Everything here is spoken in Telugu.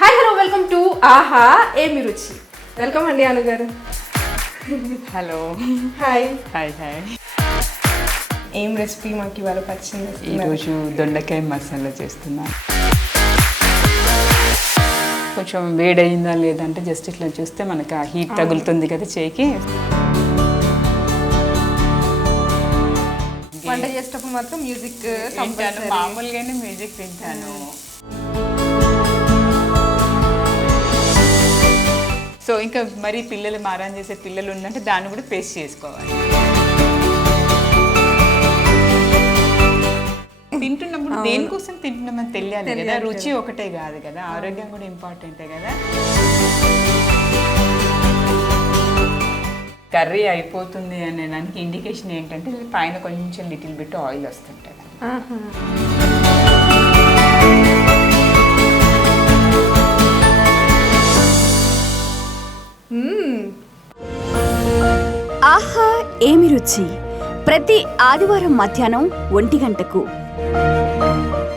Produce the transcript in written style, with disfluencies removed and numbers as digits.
హాయ్ హలో వెల్కమ్ టు ఆహా ఏమి రుచి. వెల్కమ్ అండి అను గారు. Hello hi hi hi. ఏం రెసిపీ మాకు ఇవాళ పరిచయం చేస్తున్నారు? ఈరోజు దొండకాయ మసాలా చేస్తున్నాను. కొంచెం వేడయిందా లేదంటే జస్ట్ ఇట్లా చూస్తే మనకు ఆ హీట్ తగులుతుంది కదా చేయికి. వంట చేసేటప్పుడు మాత్రం మ్యూజిక్ వింటాను, మామూలుగానే మ్యూజిక్ వింటాను. సో ఇంకా మరి పిల్లలు మారాన్ చేసే పిల్లలు ఉన్నట్టు దాన్ని కూడా పేస్ట్ చేసుకోవాలి. తింటున్నప్పుడు దేనికోసం తింటున్నామని తెలియాలి కదా, రుచి ఒకటే కాదు కదా, ఆరోగ్యం కూడా ఇంపార్టెంటే కదా. కర్రీ అయిపోతుంది అనే దానికి ఇండికేషన్ ఏంటంటే పైన కొంచెం లిటిల్ బిట్ ఆయిల్ వస్తుంటుంది. ఆహా ఏమి రుచి ప్రతి ఆదివారం మధ్యాహ్నం 1 గంటకు